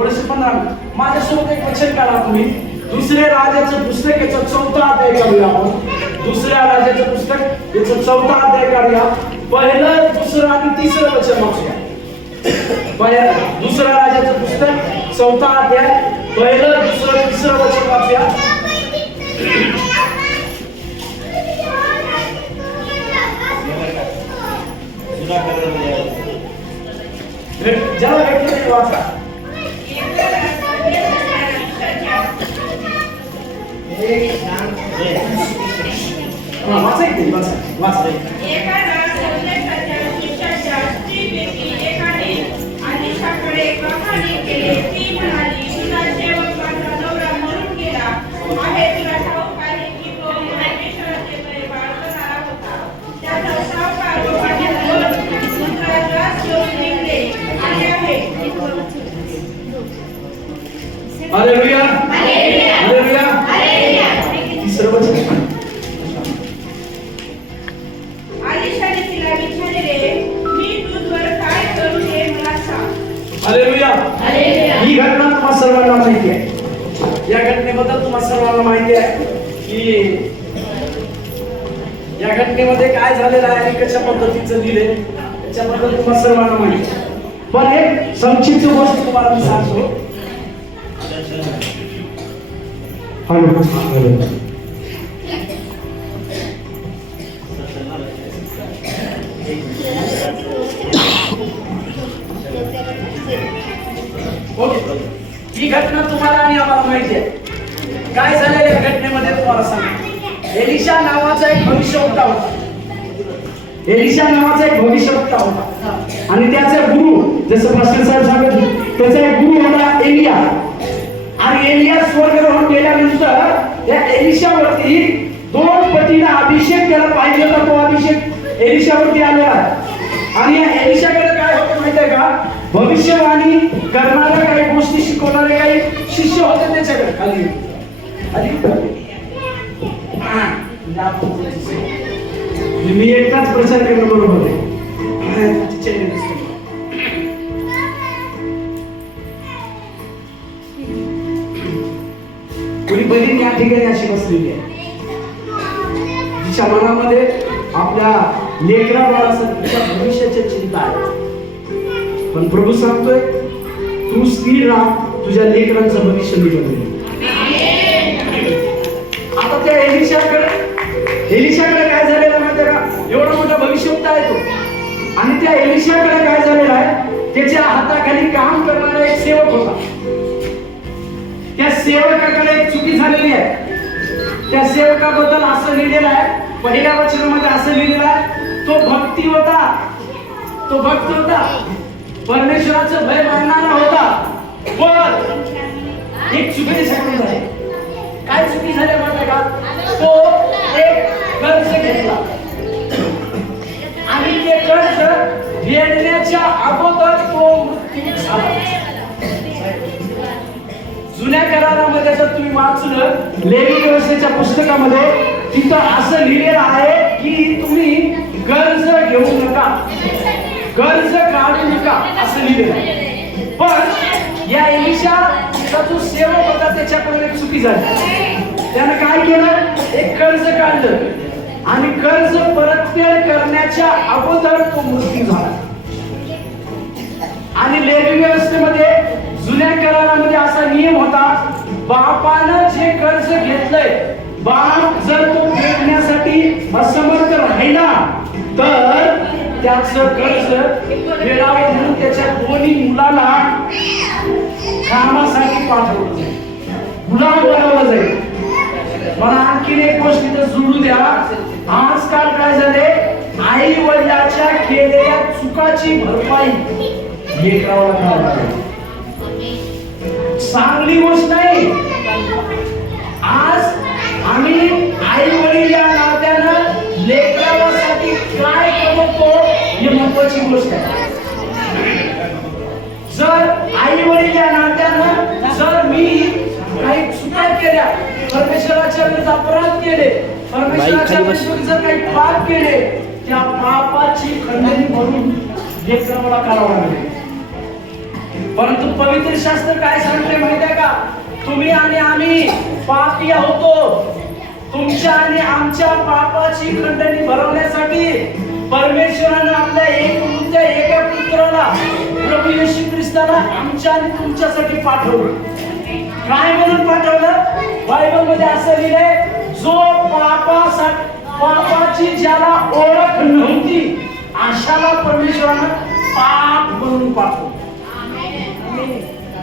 थोडेसे पंधरा मिनिट माझ्यासोबत एक वचन काढा तुम्ही. दुसरे राजाचं पुस्तक याचा चौथा अध्याय काढूया आपण. दुसऱ्या राजाचं पुस्तक याचं चौथा अध्याय काढूया. पहिलं दुसरं आणि तिसरं वचन वाचूया. पहिलं दुसऱ्या राजाचं पुस्तक चौथा अध्याय. पहिलं दुसरं तिसरं वचन वाचूया. ज्याला भेटलं ते वाचा हा, वाचा एक ते, वाचा वाचा एका घटनेबद्दल तुम्हाला सर्वांना माहिती आहे की या घटनेमध्ये काय झालेलं आहे आणि कशा पद्धतीचं दिले त्याच्याबद्दल तुम्हाला सर्वांना माहिती पण एक संक्षिप्त गोष्ट तुम्हाला मी सांगतो. हॅलो. ओके. ही घटना तुम्हाला आणि आम्हाला माहिती आहे. काय झालेलं या घटनेमध्ये तुम्हाला सांग एलिशा नावाचा एक भविष्य होता हो. एलिशा नावाचा एक भविष्य होता हो. आणि त्याचा गुरु जसं पाटील साहेब सांगत त्याचा एक गुरु होता एलिया. आणि एलिया स्वर्गग्रहण केल्यानंतर त्या एलिशावरती दोन पटीने अभिषेक केला पाहिजे होता तो अभिषेक. एलिशावरती आलेला. आणि या एलिशाकडे काय होतं माहितीये का? भविष्यवाणी करणाऱ्या काही गोष्टी शिकवणारे काही शिष्य होते त्याच्याकडे खाली. मी एकटाच प्रचार केला बरोबर. कुणी बहीण या ठिकाणी अशी बसलेली आहे? तिच्या मनामध्ये आपल्या लेकरा बाळाच्या भविष्याची चिंता आहेत पण प्रभू सांगतोय तू स्थिर राहा तुझ्या लेकरांचं भविष्य मी बनवेन. त्या एलिशाकडे एलिशाकडे काय झालेलं माहिती का? एवढा मोठा भविष्यवक्ता आहे तो. आणि त्या एलिशाकडे काय झालेलं आहे? त्याच्या हाताखाली काम करणारा एक सेवक होता. त्या सेवकाकडे एक चुकी झालेली आहे. त्या सेवकाबद्दल असं लिहिलेलं आहे. पहिल्या वचनामध्ये असं लिहिलेलं आहे तो भक्ती होता. तो भक्त होता. परमेश्वराचं भय मानणारा होता. पण एक चुकीची सेकंड आहे. काय चुकी झाली म्हणताय का? तो एक कर्ज घेतला. आणि ते कर्ज फेडण्याच्या अगोदर तो मृत्यू झाला. जुन्या करारामध्ये जर तुम्ही वाचलं लेवी व्यवस्थेच्या पुस्तकामध्ये तिथं असं लिहिलेलं आहे की तुम्ही कर्ज घेऊ नका. कर्ज काढू नका असं लिहिलेलं आहे. पण या एलिशा जो सेवक होता त्याच्याकडून एक चुकी झाली. त्यानं काय केलं? एक कर्ज काढलं. आणि कर्ज परतफेड करण्याच्या अगोदर तो मृत्यू झाला. आणि लेवी व्यवस्थेमध्ये जुन्या करारामध्ये असा नियम होता बापानं जे कर्ज घेतलंय बाप जर तो फेडण्यासाठी असमर्थ राहिला तर त्याच कर्ज फेडावं म्हणून त्याच्या दोन्ही मुलाला कामासाठी पाठवलं जाईल गुलाम बनवलं जाईल. मला आणखीन एक गोष्ट तिथं जोडू द्या. आजकाल काय झाले आई वडिलाच्या केलेल्या चुकाची भरपाई हे करावं चांगली गोष्ट नाही. आज आम्ही आई वडील या नात्यानं लेकरासाठी काय करतो हे महत्वाची गोष्ट आहे. जर आई वडील या नात्यानं जर मी काही चुका केल्या परमेश्वराच्या विरुद्ध अपराध केले परमेश्वराच्या विरुद्ध जर काही पाप केले त्या पापाची खंडणी म्हणून लेकराला करावं लागेल परंतु पवित्र शास्त्र काय सांगते माहिती का? तुम्ही आणि आम्ही पापी होतो तुमच्या आणि आमच्या पापाची खंडणी भरवण्यासाठी परमेश्वरानं आपल्या एक एका पुत्राला प्रभू येशू ख्रिस्ताला आमच्या आणि तुमच्यासाठी पाठवलं. काय म्हणून पाठवलं. बायबलमध्ये असं लिहिलंय जो पापासाठी पापाची ज्याला ओळख नव्हती अशाला परमेश्वरानं पाप म्हणून पाठवलं.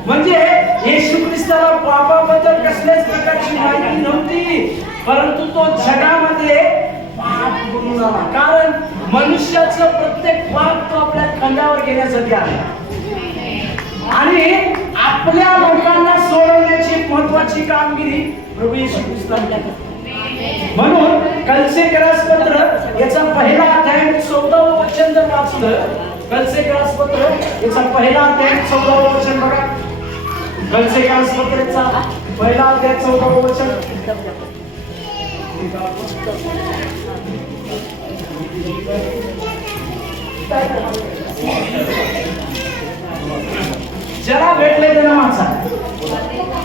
म्हणजे येशू ख्रिस्ताला पापाबद्दल कसल्याच प्रकारची माहिती नव्हती परंतु तो जगामध्ये पाप म्हणून आला. कारण मनुष्याचं प्रत्येक पाप तो आपल्या खंडावर घेण्यासाठी आला. आणि आपल्या लोकांना सोडवण्याची महत्वाची कामगिरी प्रभू येशू ख्रिस्तांच्या केली. म्हणून कलसेकरास पत्र याचा पहिला अध्याय चौदा वचन जर वाचलं कलसे पत्र याचा पहिला अध्याय चौदा वचन बघा कलसे पत्राचा पहिला अध्याय चौदा वचन ज्याला भेटले त्यांना वाचा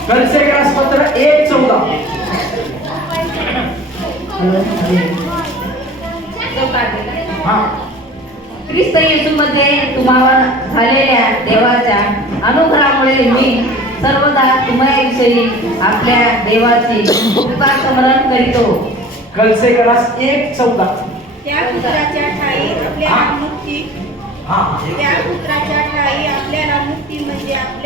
कलसेकरास पत्र एक चौदा. हा. ख्रिस्त येशूमध्ये तुम्हाला झालेल्या देवाच्या अनुग्रहामुळे मी सर्वदा तुम्हाविषयी आपल्या देवाची कृपा स्मरण करीतो. कलसेकरास एक चौदा. त्या पुत्राच्या ठाई आपल्याला मुक्ती हा. त्या पुत्राच्या ठाई आपल्याला मुक्ती म्हणजे प्राप्त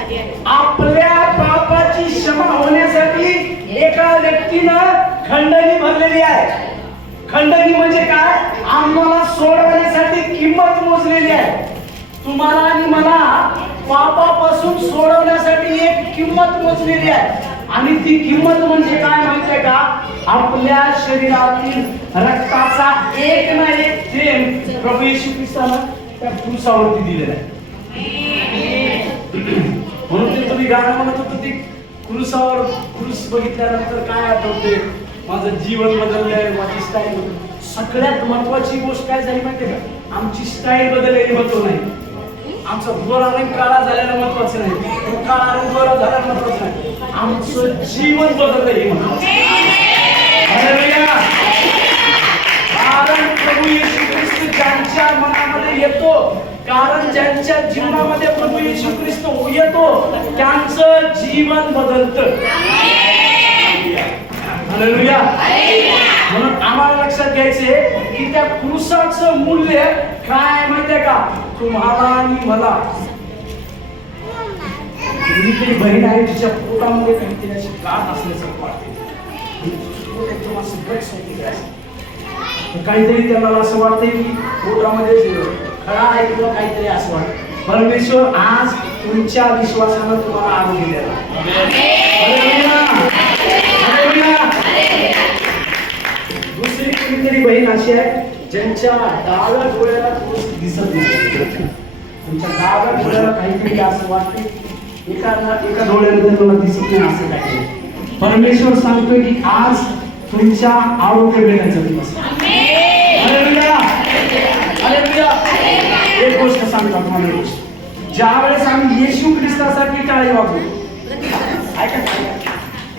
झाली आहे. आपल्या पापाची क्षमा होण्यासाठी एका व्यक्तीनं खंडणी भरलेली आहे. खंडणी म्हणजे काय? आम्हाला सोडवण्यासाठी किंमत मोजलेली आहे. तुम्हाला आणि मला पापापासून सोडवण्यासाठी एक किंमत मोजलेली आहे. आणि ती किंमत म्हणजे काय माहितीये का? आपल्या शरीरातील रक्ताचा एक ना एक थेंब प्रभू येशू ख्रिस्तानं त्या दिलेला आहे. म्हणून ते तुम्ही गाणं म्हणत होतं ते क्रुसावर क्रुस बघितल्यानंतर काय आठवते? माझं जीवन बदललंय माझी स्टाईल सगळ्यात महत्वाची गोष्ट काय झाली माहितीये का? आमची स्टाईल बदललेली महत्त्व नाही. आमचा गोरा रंग काळा झालेला महत्वाचं नाही. काळा रंग गोरा झाला महत्वाचं नाही. आमचं जीवन बदललं कारण ज्यांच्या जीवनामध्ये प्रभू येशू ख्रिस्त येतो त्यांचं जीवन बदलतं. म्हणून आम्हाला लक्षात घ्यायचे की त्या क्रुसाचं मूल्य काय माहितीये का? तुम्हाला आणि मला. काही बहीण आहे तिच्या पोटामध्ये काहीतरी अशी गाठ असल्याचं वाटते. एकदम असं काहीतरी त्यांना असं वाटतंय की पोटामध्ये खळा आहे किंवा काहीतरी असं वाटतं. परमेश्वर आज तुमच्या विश्वासानं तुम्हाला आरोग्य दिलेला. दुसरी कोणीतरी बहीण अशी आहे ज्यांच्या डाव्या डोळ्याला थोडस दिसत नाही. तुमच्या डाव्या डोळ्याला काहीतरी असं वाटते एका एका डोळ्याला त्यांना दिसत नाही असं काहीतरी परमेश्वर सांगतोय की आज तुमच्या आरोग्य मिळण्याचा दिवस. अरे अरे एक गोष्ट सांगतो तुम्हाला ज्या वेळेस आम्ही येशू ख्रिस्तासाठी टाळी वाजवू ऐका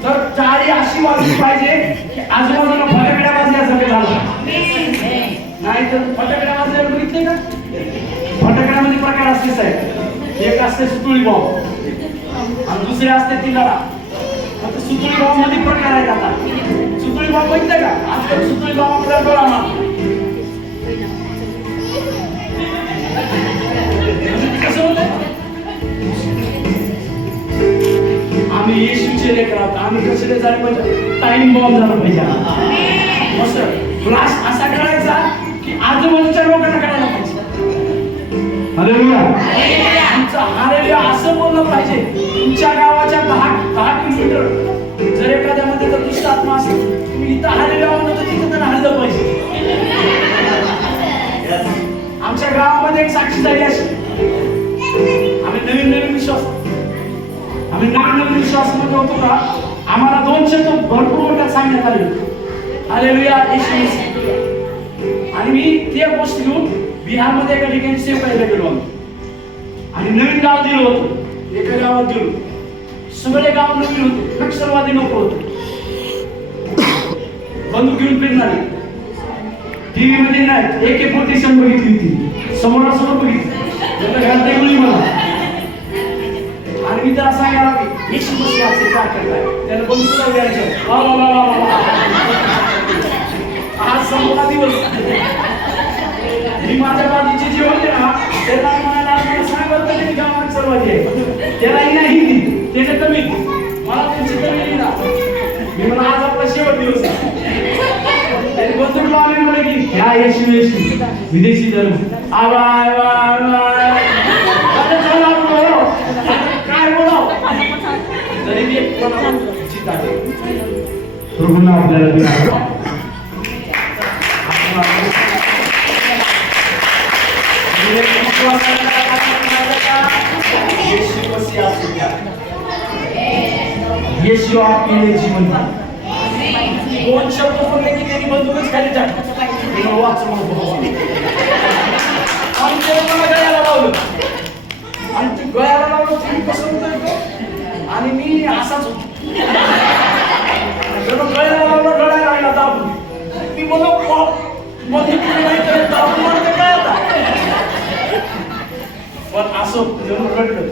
तर टाळी अशी वाजली पाहिजे की आजूबाजूला फटाकड्या वाजल्यासारखं झालं. नाही तर फटाकड्या वाजल्यावर बघितले का? फटाकड्यामध्ये प्रकार असते साहेब. एक असते सुतुळी बॉम्ब आणि दुसरे असते ती लढा आता सुतुळी बॉम्बमध्ये प्रकार आहेत आता? सुतुळी बॉम्ब बघितलं का? आजकाल सुतुळी बॉम्ब आपल्याला डोळा आम्ही येशूचे लेकर आहोत आम्ही कसे झाले पाहिजे टाइम बॉम्ब झाला पाहिजे मस्त. ब्लास्ट असा करायचा की आजूबाजूच्या लोकांना करायला पाहिजे. हालेलुया आमचं हालेलुया असं बोललं पाहिजे. तुमच्या गावाच्या दहा दहा किलोमीटर जर एखाद्यामध्ये जर दुष्ट आत्मा असेल तुम्ही इथं हालेलुया म्हणलं तर तिथं त्यांना हललं पाहिजे. आमच्या गावामध्ये एक साक्षी झाली अशी. आम्ही नवीन नवीन विश्वास आम्ही नवीन नवीन होतो का? आम्हाला दोन शब्द भरपूर मोठ्यात सांगण्यात आले हालेलुया येशू आणि मी त्या गोष्ट घेऊन बिहारमध्ये एका ठिकाणी सेव करायला गेलो आणि नवीन गाव दिलं होतं. एका गावात गेलो. सगळे गाव नवीन होते. नक्षलवादी नको होते. बंदूक घेऊन फिरणारे. टीव्ही मध्ये नाही. एक एक पोटेशन बघितली होती. समोरासमोर बघितली. त्याला घालता मला. आणि मी त्याला सांगायला की येशू मसीह असे काय करताय त्याला बंदूक लावून द्यायचं. वा वा वा वा वा आज संपला दिवस. मी माझ्या बाजूचे जे होते ना त्याला मला सांगत होते गावात सर्वात आहे. त्यालाही नाही दिली. त्याने कमी मला त्यांची कमी दिली. मी म्हणा आज आपला शेवट दिवस त्याने बंदूक लावली म्हणे की ह्या येशू येशू विदेशी धर्म. आवा आवा आवा आता चला आपण बोलाव. काय बोलाव तरी आपल्याला दिला येशू आपके जीवन था दोन शब्द बोलले की त्यांनी बंदूकच खाली टाकलं वाच आणि त्याला गळ्याला लावलं. आणि ते गळ्याला लावलं तुम्ही कसं होतं आणि मी असाच होतो. त्याला गळ्याला लावलं लागला दाबून. मी बोललो "बाप, नाही करत दाबून मारते काय आता? पण असं जणू रडलं.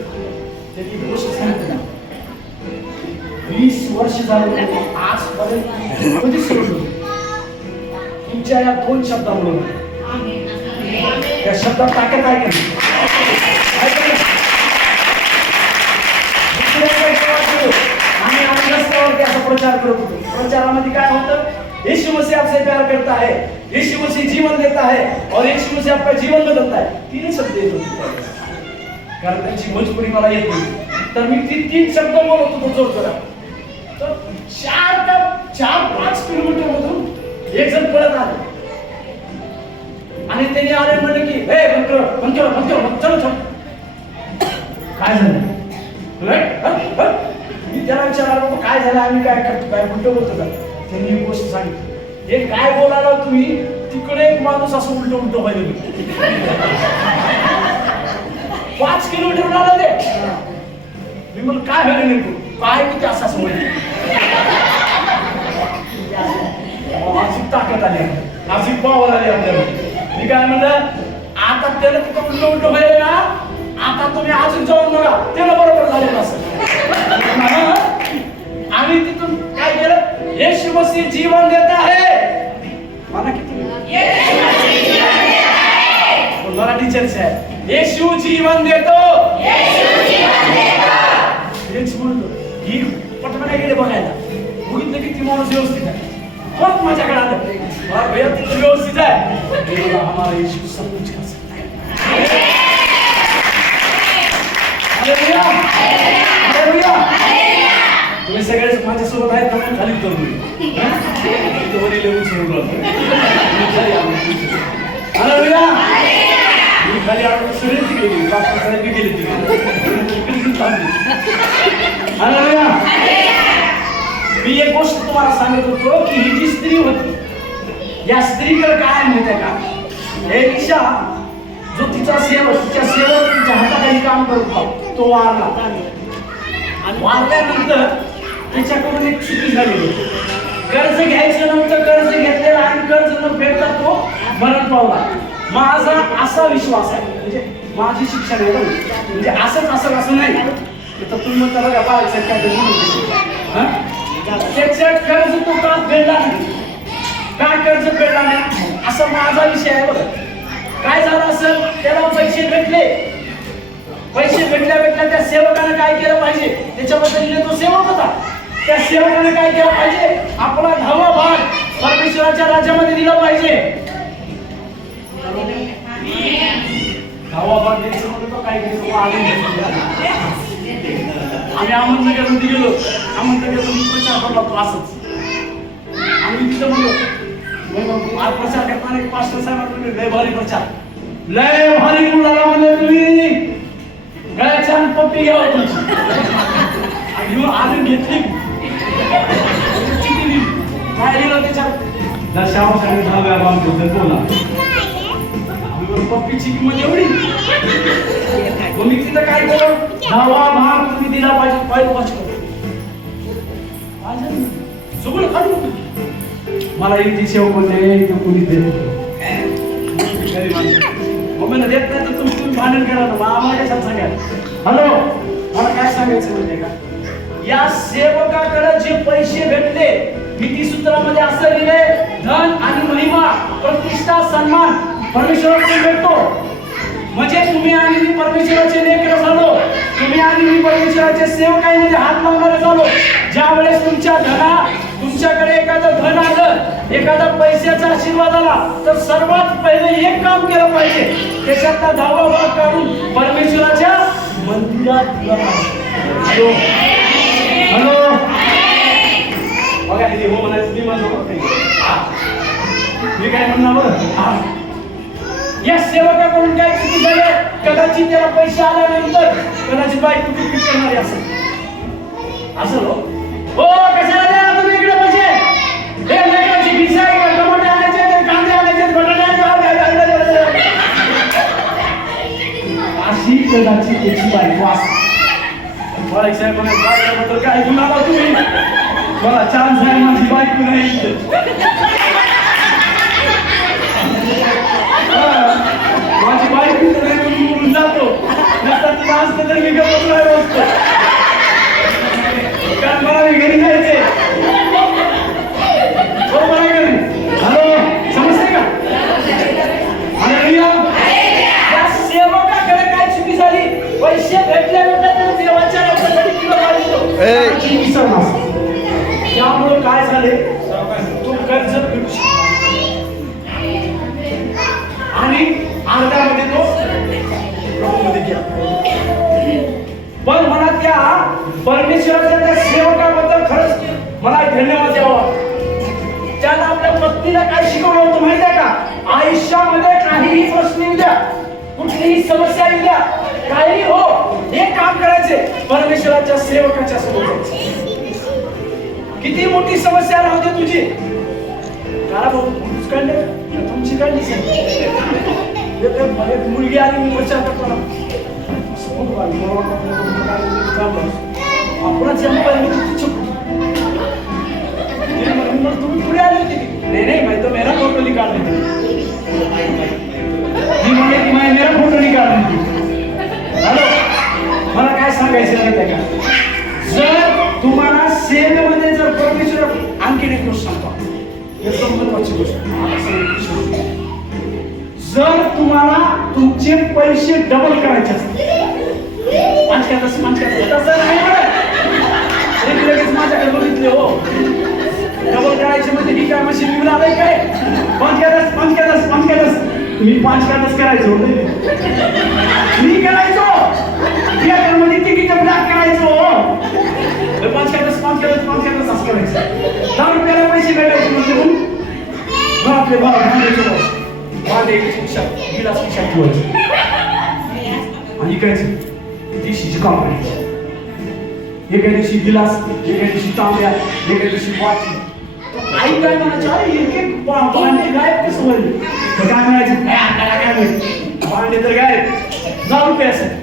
त्याची गोष्ट सांगितली वीस वर्ष झालं आजपर्यंत कधी सोडलो तुमच्या या दोन शब्दामुळे. त्या शब्दात ताकद आहे का नाही? आहे का नाही? दुसऱ्या काही सेवा केलो. आम्ही आम्ही रस्त्यावरती असा प्रचार करत होतो. प्रचारामध्ये काय होतं? यीशु मसीह आपसे प्यार करता है यीशु मसीह जीवन देता है और यीशु मसीह आपका जीवन बदलता है तीन शब्द येत होते. कारण त्यांची भोजपुरी मला येत होती. तर मी ती तीन शब्द बोलत होतो जोर जोरात तर चार का चार पाच किलोमीटर मधून एक जण पळत आले. आणि त्यांनी आले म्हणे की हे मंत्र मंत्र मंत्र चल चल. काय झालं? Right? मी त्याला विचारणार बाबा काय झालं आम्ही काय करतो काय उलट बोलतो का? त्यांनी एक गोष्ट सांगितली. हे काय बोलायला तुम्ही तिकडे एक माणूस असं उलट उलट व्हायला पाच किलोमीटर उडाला ते मी म्हणून काय झालं नेमकं काय किती असं असं म्हणलं अजून ताकद आली. अजून पावर आली आपल्याला. मी काय म्हणलं आता त्याला तिथं उलट उलट व्हायला ना आता तुम्ही अजून जाऊन बघा. त्याला बरोबर झालेलं असं आम्ही तिथून काय केलं? येशू मसीह जीवन देत आहे. मला किती मराठी चर्चा आहे. येशू जीवन देतो. हेच म्हणतो ही पटकन गेले बघायला. बघितलं की ती माणूस व्यवस्थित आहे. परत माझ्याकडे आलं "वाह भैया तू तर व्यवस्थित आहे हमारा यीशु सब मी खाली आलो सगळेच गेली डॉक्टर साहेब तिकडे मी एक गोष्ट तुम्हाला सांगत होतो की ही जी स्त्री होती या स्त्रीकडे काय माहिती आहे का? एलिशा जो तिचा सेवक तिच्या सेवक तिच्या हाताखाली काम करत तो वारला. आणि वारल्यानंतर त्याच्याकडून एक चुकी झाली होती. कर्ज घ्यायचं नव्हतं कर्ज घेतलेलं आणि कर्ज न फेडता तो मरण पावला. माझा असा विश्वास आहे. म्हणजे माझी शिक्षण आहे म्हणजे असंच असं असं नाही. तर तुम्ही म्हणता बघा बाळासाहेब त्याचं कर्ज तो का फेडला नाही. का कर्ज फेडला नाही? असा माझा विषय आहे बघा काय झालं असेल? त्याला पैसे भेटले. पैसे भेटल्या भेटल्या त्या सेवकाने काय केलं पाहिजे? त्याच्याबद्दल तो सेवक होता. त्या सेवकाने काय केलं पाहिजे? आपला दहावा भाग परमेश्वराच्या राज्यामध्ये दिला पाहिजे. दहावा भाग द्यायचं तो काय केलं तो आले आम्ही अहमदनगरमध्ये गेलो. अहमदनगरमध्ये प्रचार करला तो असंच. आम्ही तिथं म्हणलो प्रचार करताना एक पास्टर साहेब म्हणजे लय भारी प्रचार. लय भारी कुणाला म्हणले तुम्ही? गळ्याच्या पप्पी घ्यावा तुमची. आणि अजून घेतली. काय दिलं त्याच्यात? दशावशाने दहाव्या बांबद्दल बोला. पप्पीची किंमत एवढी. मग तिथं काय करू? दहावा भाग तुम्ही दिला पाहिजे पाहिजे वाच सगळं खाली मला इथे शेव कोणते इथं कोणी देत मम्मीला देत नाही तर तुम्ही तुम्ही भांडण करा ना मग आम्हाला कशात सांगा. हॅलो मला काय सांगायचं म्हणजे का? या सेवकाकडे जे पैसे भेटले नीती सूत्रामध्ये असं लिहिलंय धन आणि महिमा प्रतिष्ठा सन्मान परमेश्वराकडून भेटतो. म्हणजे तुम्ही आणि मी परमेश्वराचे लेकर झालो. तुम्ही आणि मी परमेश्वराचे सेवकाईमध्ये म्हणजे हात लावणारे झालो. ज्या वेळेस तुमच्या धना तुमच्याकडे एखादं धन आलं एखादा पैशाचा आशीर्वाद आला तर सर्वात पहिले एक काम केलं पाहिजे. त्याच्यातला दहावा भाग काढून परमेश्वराच्या मंदिरात हॅलो बघा हे हो म्हणायचं मी. हा. मी काय म्हणणार हा. या सेवकाकडून काय चुकी झाली कदाचित त्याला पैसे आल्यानंतर कदाचित बायको किटकिट करणारी असेल असं हो हो कशाला द्या तुम्ही इकडे पैसे हे लेकराची फीस आहे का? टमाटे आणायचे आहेत, कांदे आणायचे बटाटे आणायचे. अशी कदाचित त्याची बायको असेल मला एक साहेब काय घेऊन तुम्ही? मला चान्स आहे माझी बायको नाही. माझी नाही म्हणून बोलून जातो. नसता तिला असतं तर मी गप्पच राहिलो असतो कारण मला मी घरी जायचे सेवकाच्या सोबत किती मोठी समस्या राहते तुझी? जरा भाऊ काढले तुमची काढली सर मुलगी आली मी विचार करतो आपणच म्हणून तुम्ही पुढे आले होते की? नाही नाही मैं मेरा फोटो निकाल मेरा फोटो निकाल हॅलो? मला काय सांगायचं नाही त्या का? जर तुम्हाला सेवेमध्ये जर परमेश्वर आणखीन एक गोष्ट सांगतो. एकदम महत्वाची गोष्ट जर तुम्हाला तुमचे पैसे डबल करायचे असतील. पाचक्यातच पाचक्यात तसं नाही लगेच माझ्याकडे बघितले हो. डबल करायचे म्हणजे मी काय मशीन घेऊन आलंय काय? पाचक्यातच पाचक्यातच पाचक्यातच मी पाचक्यातच करायचो. मी करायचो. थिएटरमध्ये तिकीट ब्लॅक करायचो पाचक्यातच पाचक्यातच पाचक्यातच असं करायचं दहा रुपयाला पैसे भेटायचे म्हणजे मग भांडे खिशात गिलास खिशात ठेवायचे. आणि इकायचं करायची एका दिवशी गिलास एका दिवशी तांब्या एका दिवशी वाटी आई काय म्हणायची? अरे एक एक भांडे गायब कसं होईल? काय म्हणायचं? "काय काय भांडे तर गायब. दहा रुपये असेल.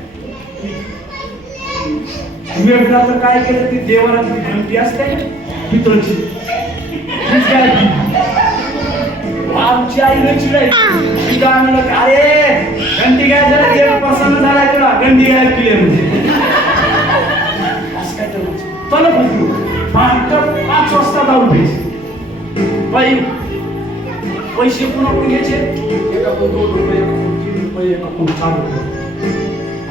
मी तर काय केलं? ती देवारातली घंटी असते. पितळची आमची आई लय चिडायची ती म्हणलं अरे घंटी काय झाला देव प्रसन्न झालाय तुला. घंटी गायब केली म्हणजे. असं काय तर म्हणजे. चला बघू पहाटे पाच वाजता दारू प्यायची बाई पैसे कुणाकडून घ्यायचे? एकाकडून दोन रुपये एकाकडून तीन रुपये एका कोण चार रुपये.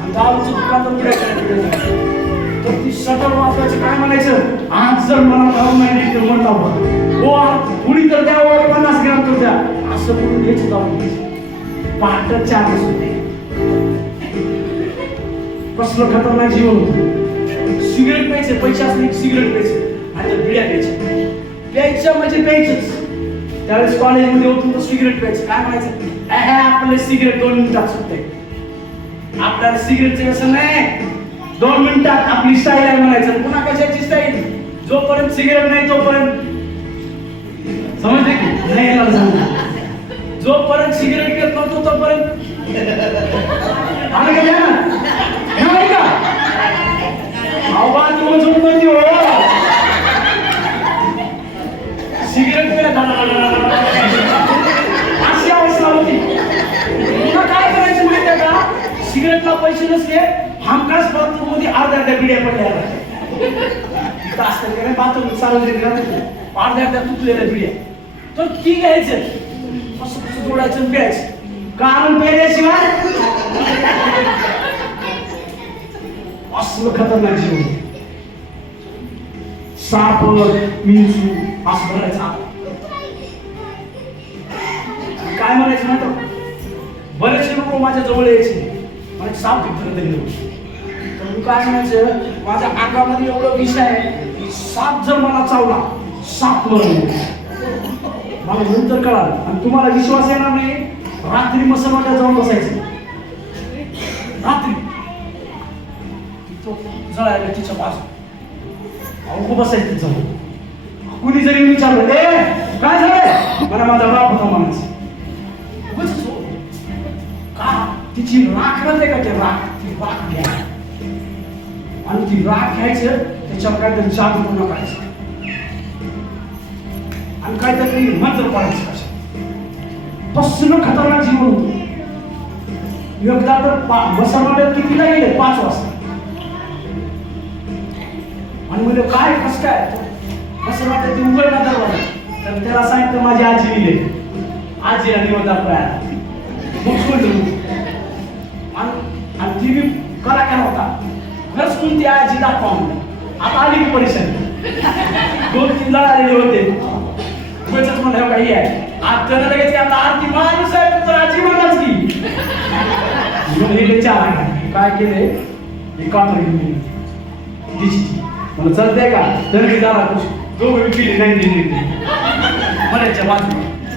आणि दारूचं दुकान तर उघडायचं तर ती शटर वाचवायचं काय म्हणायचं? आज जर मला दारू नाही तर म्हणता बघ हो कुणी तर द्या वर पन्नास ग्राम तर द्या. असं म्हणून हेच दारू घ्यायचं चार होते. कसलं खतरनाक जीवन सिगरेट प्यायचे पैसे असले सिगरेट प्यायचे आणि तर बिड्या प्यायचे प्यायचं म्हणजे प्यायचंच. त्यावेळेस कॉलेजमध्ये होतो तर सिगरेट प्यायचं. काय म्हणायचं? आपले सिगरेट दोन मिनिटात सुटते आपल्याला सिगरेटचं असं नाही? दोन मिनिटात आपली स्टाईल आहे म्हणायचं. पुन्हा कशाची स्टाईल जोपर्यंत सिगरेट नाही तोपर्यंत. समजले नाही जोपर्यंत सिगरेट घेत तो तोपर्यंत. आलं? का? नाही का आवाज तुमचं पण देऊ सिगरेट अशी अवस्था होती. पुन्हा काय करायचं माहिती आहे का? सिगरेटला पैसे नसले. हमखास बाथरूममध्ये अर्ध्या अर्ध्या बिड्या पडल्या. असतात बाथरूम सार्वजनिक अर्ध्या अर्ध्या तुटलेल्या बिड्या. तर ती घ्यायचं असं कसं जोडायचं प्यायचं? कारण प्यायल्याशिवाय असलं खतरनाक जीवन साप मिंचू असं भरायचं काय म्हणायचं माहिती बरेचसे लोक माझ्या जवळ यायचे. मला साप धरत तर काय म्हणायचं माझ्या अंगामध्ये एवढं विष आहे की साप जर मला चावला. साप मरून मला नंतर कळाल. आणि तुम्हाला विश्वास येणार नाही रात्री मसलवाट्या जाऊन बसायचं. रात्री. तो जळायला तिच्या बाजू अहो बसायचं तिचं कुणी जरी विचारलं ए काय झालंय मला माझा राग होता म्हणायचं. का? तिची राख राहते का ते राख? ती राख घ्या. आणि ती राग घ्यायचं त्याच्यावर काहीतरी जादू पूर्ण करायचं. आणि काहीतरी मंत्र पाडायचं कसलं खतरनाक जीवन होतं. एकदा तर बसरवाड्यात कितीला गेले पाच वाजता. आणि म्हणजे काय कस काय? कसं वाटतं ते उघडला दरवाजा. तर त्याला सांगितलं माझी आजी लिहिले आजी आणि निवडा प्रयार मग आणि आणि ती बी कलाकार होता. खरंच कोणती आजी दाखवा आता आली की परेशानी. दोन तीन जण आलेले होते. उगाचच म्हणलं हो, काही आहे. आज त्यांना लगेच की आता आरती माणूस आहे तर आजी म्हणाच की. मग चार काय केले एका कातर घेऊन गेले दिशी चालतंय का? तर मी जाणार खुश दोघं पिली नाही दिली म्हणायच्या बाजूला.